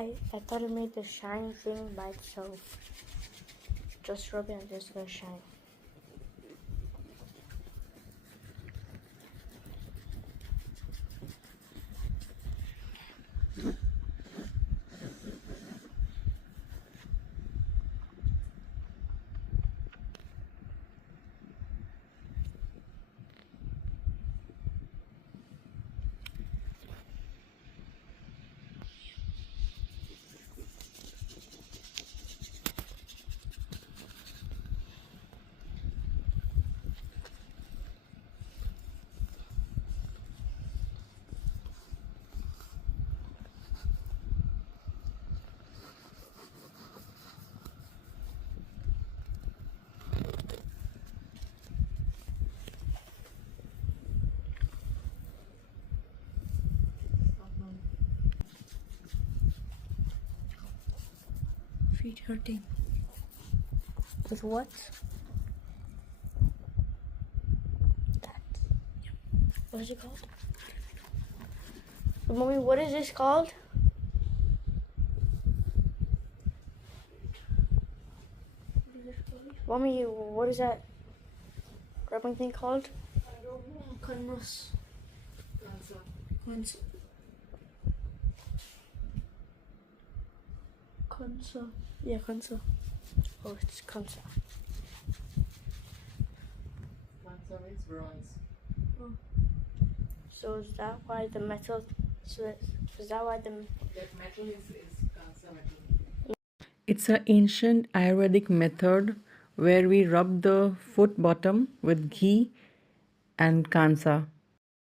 I thought it made the shine thing by itself. Just rub it and it's gonna shine. Feet hurting. With what? That. What is it called? Mommy, what is this called? Mommy, what is that rubbing thing called? I don't know. Kansa. Kansa. Yeah, kansa. Oh, it's kansa. Kansa means bronze. Oh. So is that why the metal? Is that why the? That metal is kansa metal. It's an ancient Ayurvedic method where we rub the foot bottom with ghee and kansa.